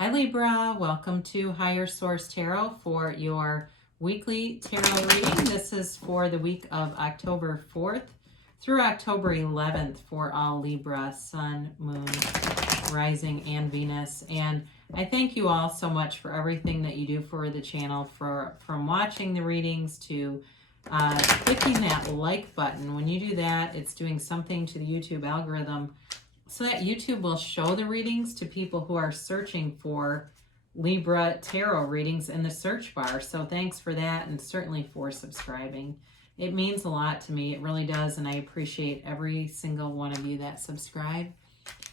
Hi Libra, welcome to Higher Source Tarot for your weekly tarot reading. This is for the week of October 4th through October 11th for all Libra, Sun, Moon, Rising, and Venus. And I thank you all so much for everything that you do for the channel, from watching the readings to clicking that like button. When you do that, it's doing something to the YouTube algorithm so that YouTube will show the readings to people who are searching for Libra tarot readings in the search bar. So thanks for that, and certainly for subscribing. It means a lot to me. It really does, and I appreciate every single one of you that subscribe.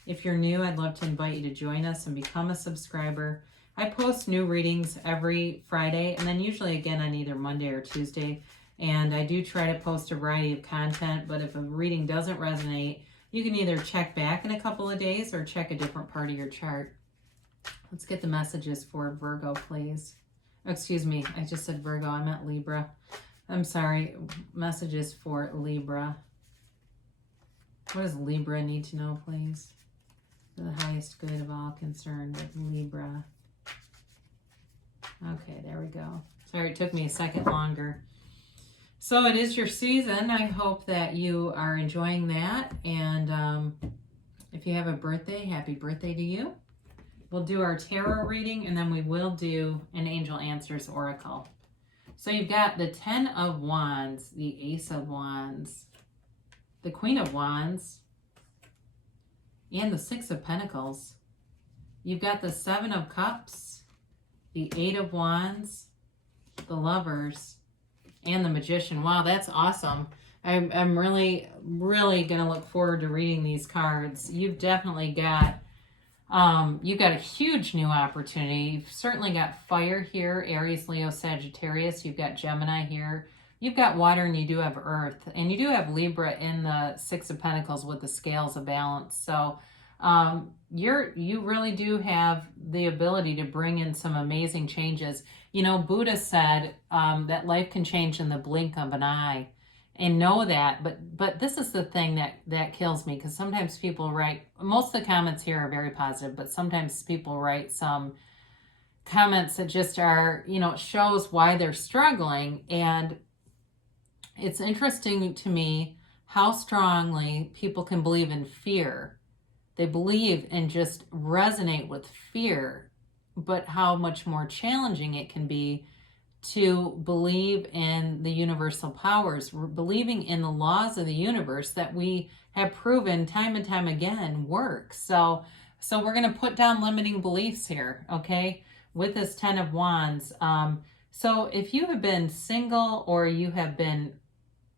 If you're new, I'd love to invite you to join us and become a subscriber. I post new readings every Friday, and then usually again on either Monday or Tuesday. And I do try to post a variety of content, but if a reading doesn't resonate, you can either check back in a couple of days or check a different part of your chart. Let's get the messages for Virgo, please. Excuse me, I just said Virgo, I meant Libra. I'm sorry, messages for Libra. What does Libra need to know, please? For the highest good of all concerned with Libra. Okay, there we go. Sorry, it took me a second longer. So it is your season. I hope that you are enjoying that. And if you have a birthday, happy birthday to you. We'll do our tarot reading, and then we will do an Angel Answers Oracle. So you've got the 10 of Wands, the Ace of Wands, the Queen of Wands, and the 6 of Pentacles. You've got the 7 of Cups, the 8 of Wands, the Lovers, and the Magician. Wow, that's awesome. I'm really going to look forward to reading these cards. You've definitely got, you've got a huge new opportunity. You've certainly got fire here, Aries, Leo, Sagittarius. You've got Gemini here. You've got water, and you do have earth. And you do have Libra in the 6 of Pentacles with the scales of balance. So you really do have the ability to bring in some amazing changes. You know, Buddha said that life can change in the blink of an eye, and know that. But this is the thing that kills me, because sometimes people write, most of the comments here are very positive, but sometimes people write some comments that just are, you know, it shows why they're struggling. And it's interesting to me how strongly people can believe in fear. They believe and just resonate with fear, but how much more challenging it can be to believe in the universal powers, believing in the laws of the universe that we have proven time and time again work. So we're going to put down limiting beliefs here, okay, with this 10 of Wands. So if you have been single, or you have been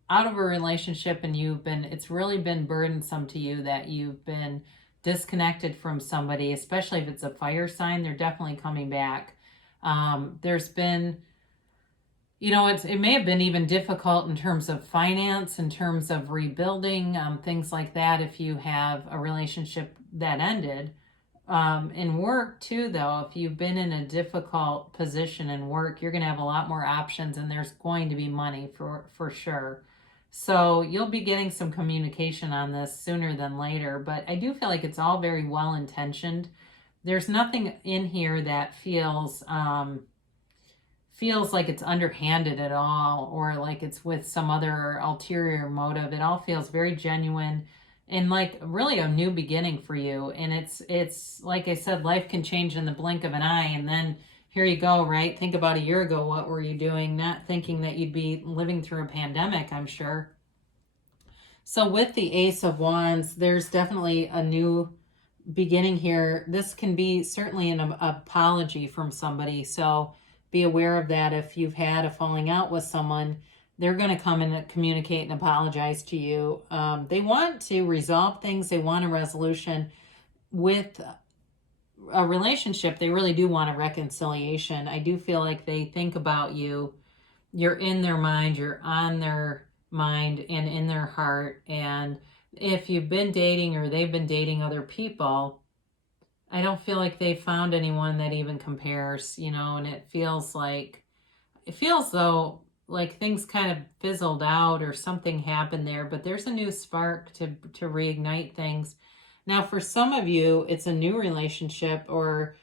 out of a relationship and it's really been burdensome to you, that you've been disconnected from somebody, especially if it's a fire sign, they're definitely coming back. There's been, you know, it may have been even difficult in terms of finance, in terms of rebuilding, things like that, if you have a relationship that ended. In work too, though, if you've been in a difficult position in work, you're going to have a lot more options, and there's going to be money for sure. So you'll be getting some communication on this sooner than later, but I do feel like it's all very well intentioned. There's nothing in here that feels like it's underhanded at all, or like it's with some other ulterior motive. It all feels very genuine and like really a new beginning for you. And it's like I said, life can change in the blink of an eye, and then here you go, right? Think about a year ago, what were you doing? Not thinking that you'd be living through a pandemic, I'm sure. So with the Ace of Wands, there's definitely a new beginning here. This can be certainly an apology from somebody. So be aware of that. If you've had a falling out with someone, they're going to come and communicate and apologize to you. They want to resolve things. They want a resolution with a relationship. They really do want a reconciliation. I do feel like they think about you. You're in their mind. You're on their mind and in their heart. And if you've been dating, or they've been dating other people, I don't feel like they found anyone that even compares, you know, and it feels though like things kind of fizzled out, or something happened there, but there's a new spark to reignite things. Now, for some of you, it's a new relationship, or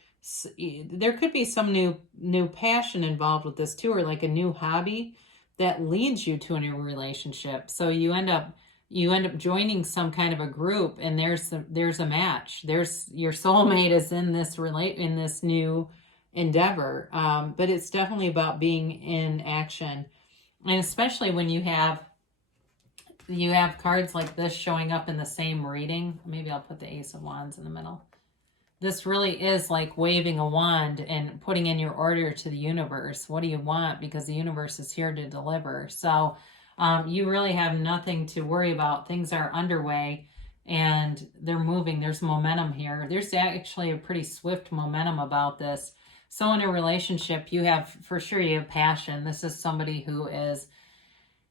There could be some new passion involved with this too, or like a new hobby that leads you to a new relationship. So you end up joining some kind of a group, and there's a match. There's your soulmate is in this new endeavor. But it's definitely about being in action, and especially when you have cards like this showing up in the same reading. Maybe I'll put the Ace of Wands in the middle. This really is like waving a wand and putting in your order to the universe. What do you want? Because the universe is here to deliver. So you really have nothing to worry about. Things are underway and they're moving. There's momentum here. There's actually a pretty swift momentum about this. So in a relationship, you have passion. This is somebody who is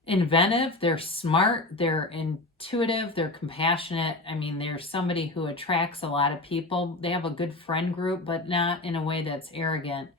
inventive, they're smart, they're intuitive, they're compassionate. I mean, they're somebody who attracts a lot of people. They have a good friend group, but not in a way that's arrogant.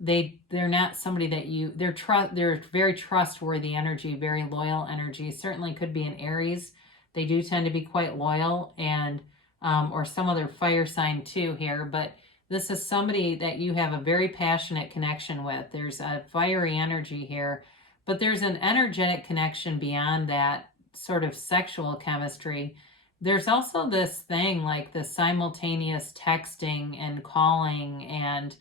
They're not somebody that they're very trustworthy energy, very loyal energy. Certainly could be an Aries. They do tend to be quite loyal, and or some other fire sign too here, but this is somebody that you have a very passionate connection with. There's a fiery energy here. But there's an energetic connection beyond that sort of sexual chemistry. There's also this thing like the simultaneous texting and calling, and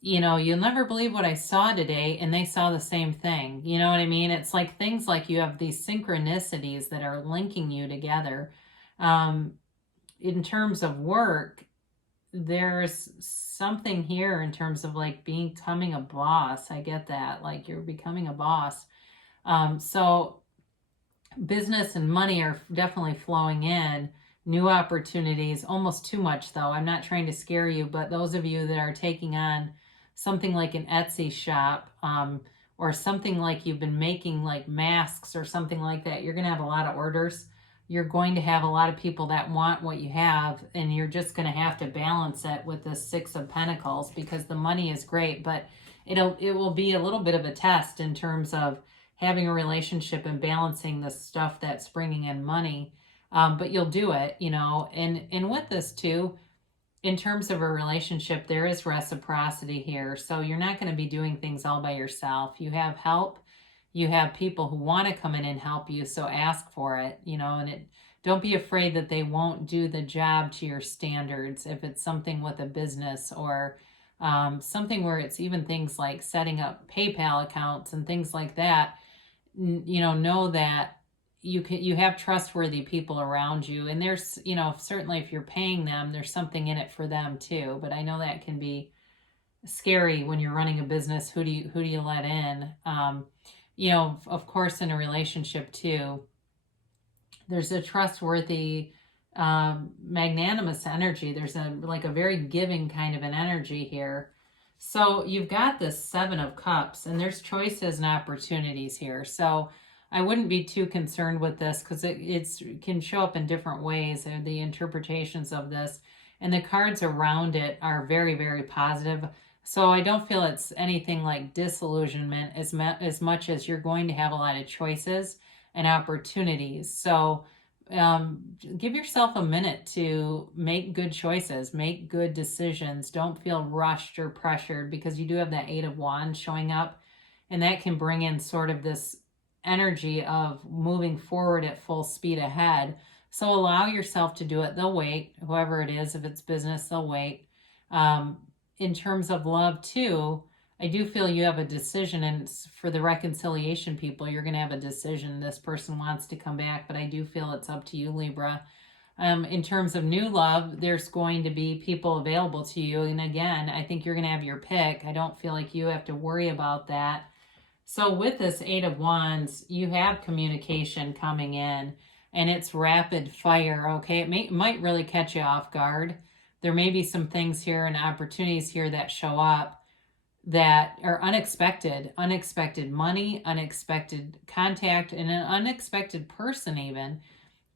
you'll never believe what I saw today, and they saw the same thing. You know what I mean? It's like things like you have these synchronicities that are linking you together. In terms of work, there's something here in terms of like becoming a boss. I get that, like you're becoming a boss. So business and money are definitely flowing in, new opportunities, almost too much though. I'm not trying to scare you, but those of you that are taking on something like an Etsy shop, or something like you've been making like masks or something like that, you're going to have a lot of orders. You're going to have a lot of people that want what you have, and you're just going to have to balance it with the Six of Pentacles, because the money is great, but it will be a little bit of a test in terms of having a relationship and balancing the stuff that's bringing in money. But you'll do it, and with this too, in terms of a relationship, there is reciprocity here. So you're not going to be doing things all by yourself. You have help. You have people who want to come in and help you, so ask for it, and don't be afraid that they won't do the job to your standards. If it's something with a business, or something where it's even things like setting up PayPal accounts and things like that, know that you have trustworthy people around you, and there's, certainly if you're paying them, there's something in it for them too. But I know that can be scary when you're running a business. Who do you let in? Of course, in a relationship too, there's a trustworthy, magnanimous energy. There's a very giving kind of an energy here. So you've got this Seven of Cups, and there's choices and opportunities here. So I wouldn't be too concerned with this, because it can show up in different ways, the interpretations of this, and the cards around it are very, very positive. So I don't feel it's anything like disillusionment as much as you're going to have a lot of choices and opportunities. So give yourself a minute to make good choices, make good decisions. Don't feel rushed or pressured, because you do have that Eight of Wands showing up, and that can bring in sort of this energy of moving forward at full speed ahead. So allow yourself to do it. They'll wait. Whoever it is, if it's business, they'll wait. In terms of love too, I do feel you have a decision, and for the reconciliation people, you're going to have a decision. This person wants to come back, but I do feel it's up to you, Libra. In terms of new love, there's going to be people available to you. And again, I think you're going to have your pick. I don't feel like you have to worry about that. So with this Eight of Wands, you have communication coming in, and it's rapid fire, okay? It might really catch you off guard. There may be some things here and opportunities here that show up that are unexpected. Unexpected money, unexpected contact, and an unexpected person even.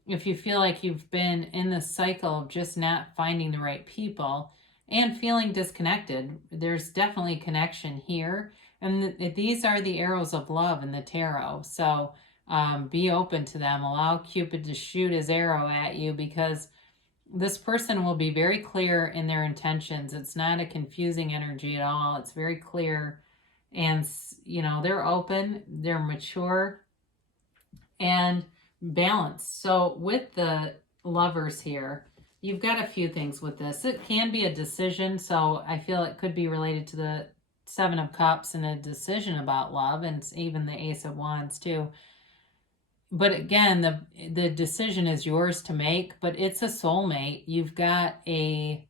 If you feel like you've been in the cycle of just not finding the right people and feeling disconnected, there's definitely connection here. And these are the arrows of love in the tarot. So be open to them. Allow Cupid to shoot his arrow at you, because this person will be very clear in their intentions. It's not a confusing energy at all. It's very clear, and they're open, they're mature, and balanced. So with the Lovers here, you've got a few things with this. It can be a decision, so I feel it could be related to the Seven of Cups and a decision about love, and even the Ace of Wands too. But again, the decision is yours to make, but it's a soulmate. You've got a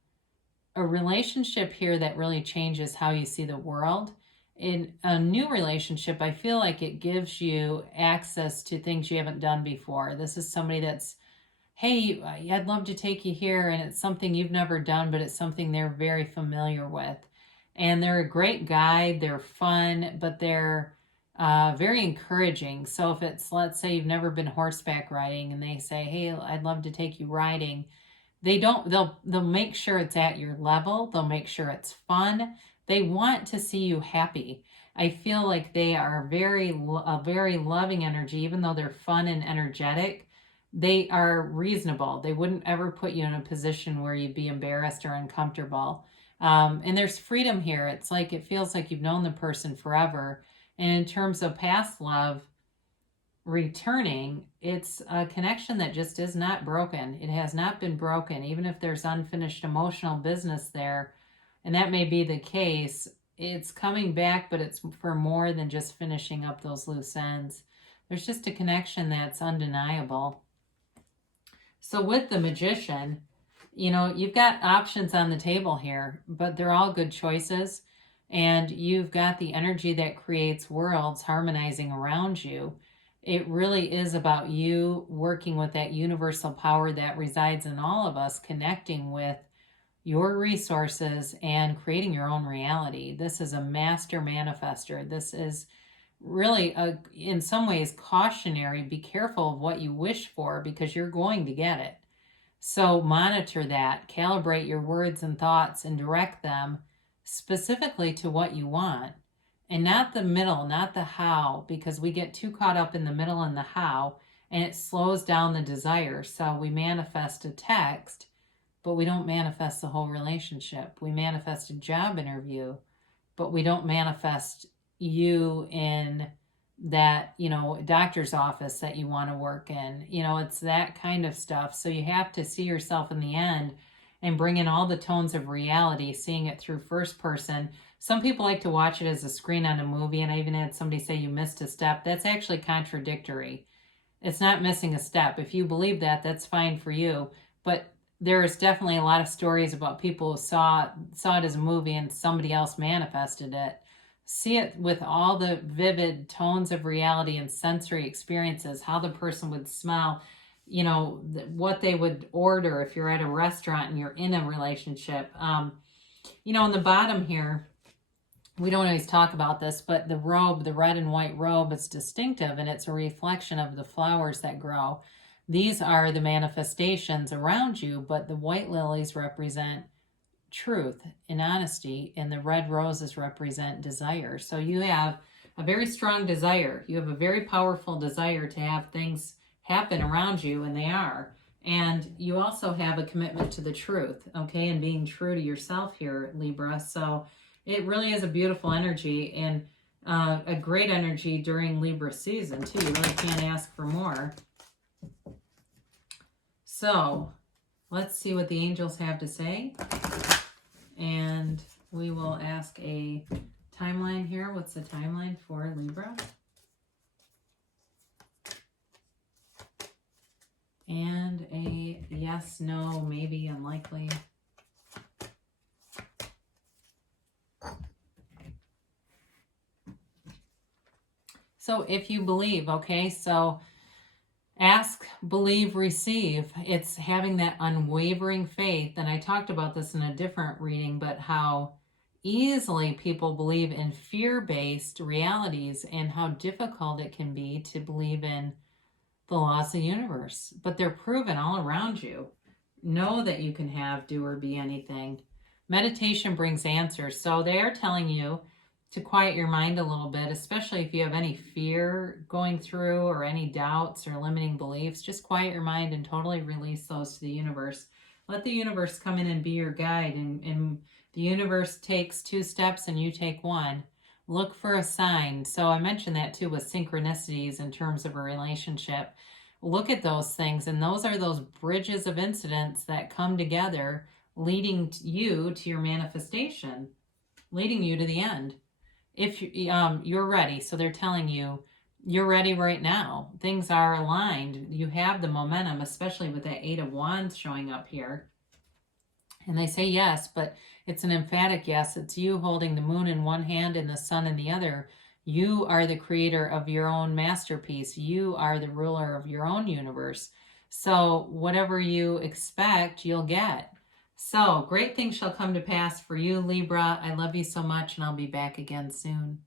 relationship here that really changes how you see the world. In a new relationship, I feel like it gives you access to things you haven't done before. This is somebody that's, hey, I'd love to take you here, and it's something you've never done, but it's something they're very familiar with. And they're a great guide, they're fun, but they're very encouraging. So if it's, let's say you've never been horseback riding and they say, hey, I'd love to take you riding, they'll make sure it's at your level. They'll make sure it's fun. They want to see you happy. I feel like they are a very loving energy. Even though they're fun and energetic, they are reasonable. They wouldn't ever put you in a position where you'd be embarrassed or uncomfortable. And there's freedom here. It's like, it feels like you've known the person forever. And in terms of past love returning, it's a connection that just is not broken. It has not been broken, even if there's unfinished emotional business there. And that may be the case. It's coming back, but it's for more than just finishing up those loose ends. There's just a connection that's undeniable. So with the Magician, you've got options on the table here, but they're all good choices. And you've got the energy that creates worlds harmonizing around you. It really is about you working with that universal power that resides in all of us, connecting with your resources and creating your own reality. This is a master manifester. This is really, in some ways, cautionary. Be careful of what you wish for, because you're going to get it. So monitor that, calibrate your words and thoughts, and direct them specifically to what you want, and not the middle, not the how, because we get too caught up in the middle and the how, and it slows down the desire. So we manifest a text, but we don't manifest the whole relationship. We manifest a job interview, but we don't manifest you in that, doctor's office that you want to work in. It's that kind of stuff. So you have to see yourself in the end and bring in all the tones of reality, seeing it through first person. Some people like to watch it as a screen on a movie, and I even had somebody say you missed a step. That's actually contradictory. It's not missing a step. If you believe that, that's fine for you. But there's definitely a lot of stories about people who saw it as a movie and somebody else manifested it. See it with all the vivid tones of reality and sensory experiences, how the person would smell, what they would order if you're at a restaurant and you're in a relationship. On the bottom here, we don't always talk about this, but the robe, the red and white robe, is distinctive, and it's a reflection of the flowers that grow. These are the manifestations around you, but the white lilies represent truth and honesty, and the red roses represent desire. So you have a very strong desire. You have a very powerful desire to have things happen around you, and they are. And you also have a commitment to the truth, okay, and being true to yourself here, Libra. So it really is a beautiful energy, and a great energy during Libra season too. You really can't ask for more. So let's see what the angels have to say, and we will ask a timeline here. What's the timeline for Libra? And a yes, no, maybe, unlikely. So if you believe, okay, so ask, believe, receive. It's having that unwavering faith. And I talked about this in a different reading, but how easily people believe in fear-based realities and how difficult it can be to believe in the laws of the universe. But they're proven all around you. Know that you can have, do, or be anything. Meditation brings answers. So they are telling you to quiet your mind a little bit, especially if you have any fear going through or any doubts or limiting beliefs. Just quiet your mind and totally release those to the universe. Let the universe come in and be your guide. And the universe takes 2 steps and you take 1. Look for a sign. So I mentioned that too with synchronicities in terms of a relationship. Look at those things, and those are those bridges of incidents that come together, leading you to your manifestation, leading you to the end. If you're ready, so they're telling you you're ready right now. Things are aligned. You have the momentum, especially with that 8 of Wands showing up here. And they say yes, but it's an emphatic yes. It's you holding the moon in one hand and the sun in the other. You are the creator of your own masterpiece. You are the ruler of your own universe. So whatever you expect, you'll get. So great things shall come to pass for you, Libra. I love you so much, and I'll be back again soon.